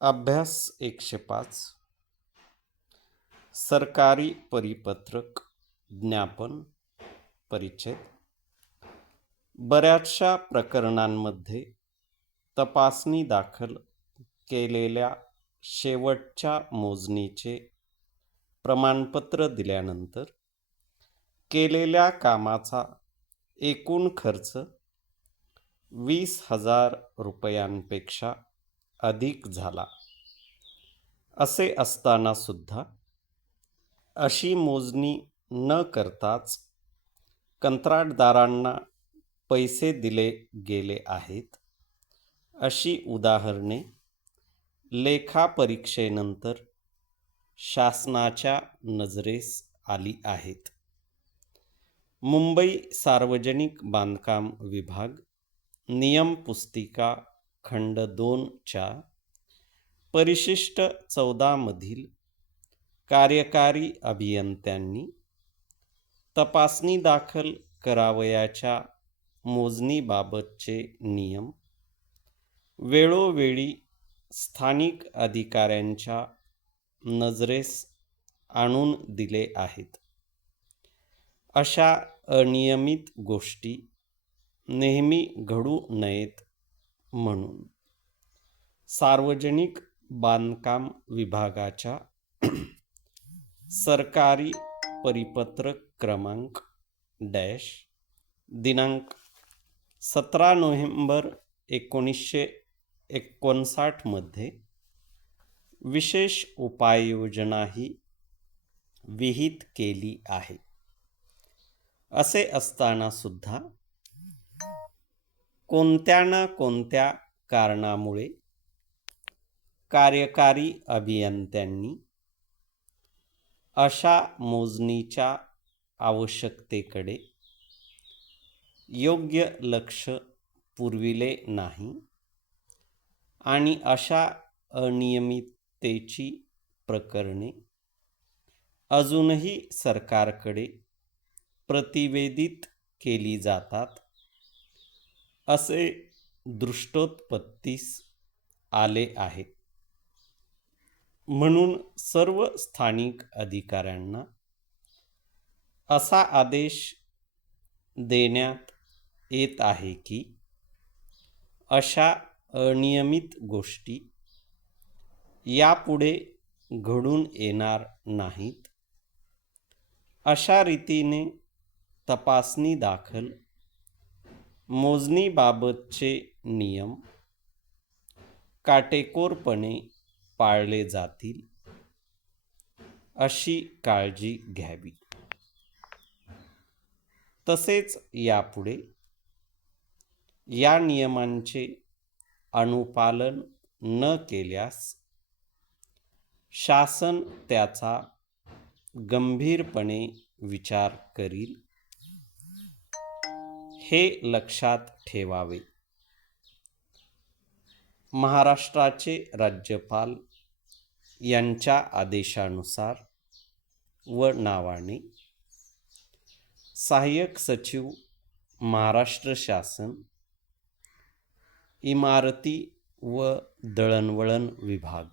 अभ्यास 105 सरकारी परिपत्रक ज्ञापन परिच्छेद. बऱ्याचशा प्रकरणांमध्ये तपासणी दाखल केलेल्या शेवटच्या मोजणीचे प्रमाणपत्र दिल्यानंतर केलेल्या कामाचा एकूण खर्च 20,000 रुपयांपेक्षा अधिक झाला. असे असताना सुद्धा अशी मोजणी न करताच कंत्राटदारांना पैसे दिले गेले आहेत, अशी उदाहरणे लेखापरीक्षेनंतर शासनाच्या नजरेस आली आहेत. मुंबई सार्वजनिक बांधकाम विभाग नियम पुस्तिका खंड 2च्या परिशिष्ट 14 मधील कार्यकारी अभियंत्यांनी तपासणी दाखल करावयाच्या मोजणीबाबतचे नियम वेळोवेळी स्थानिक अधिकाऱ्यांच्या नजरेस आणून दिले आहेत. अशा अनियमित गोष्टी नेहमी घडू नयेत म्हणून सार्वजनिक बांधकाम विभागाच्या सरकारी परिपत्रक क्रमांक दिनांक 17 नोव्हेंबर 1959 मध्ये विशेष उपाययोजनाही विहित केली आहे. असे असताना सुद्धा कोणत्या ना कोणत्या कारणामुळे कार्यकारी अभियंत्यांनी अशा मोजणीच्या आवश्यकतेकडे योग्य लक्ष पुरविले नाही आणि अशा अनियमिततेची प्रकरणे अजूनही सरकारकडे प्रतिवेदित केली जातात, असे दृष्टोत्पत्तीस आले आहे. म्हणून सर्व स्थानिक अधिकाऱ्यांना असा आदेश देण्यात येत आहे की अशा अनियमित गोष्टी यापुढे घडून येणार नाहीत. अशा रीतीने तपासणी दाखल मोजणीबाबतचे नियम काटेकोरपणे पाळले जातील, अशी काळजी घ्यावी. तसेच यापुढे या नियमांचे अनुपालन न केल्यास शासन त्याचा गंभीरपणे विचार करील, हे लक्षात ठेवावे. महाराष्ट्राचे राज्यपाल यांच्या आदेशानुसार व नावाने सहाय्यक सचिव महाराष्ट्र शासन इमारती व दळणवळण विभाग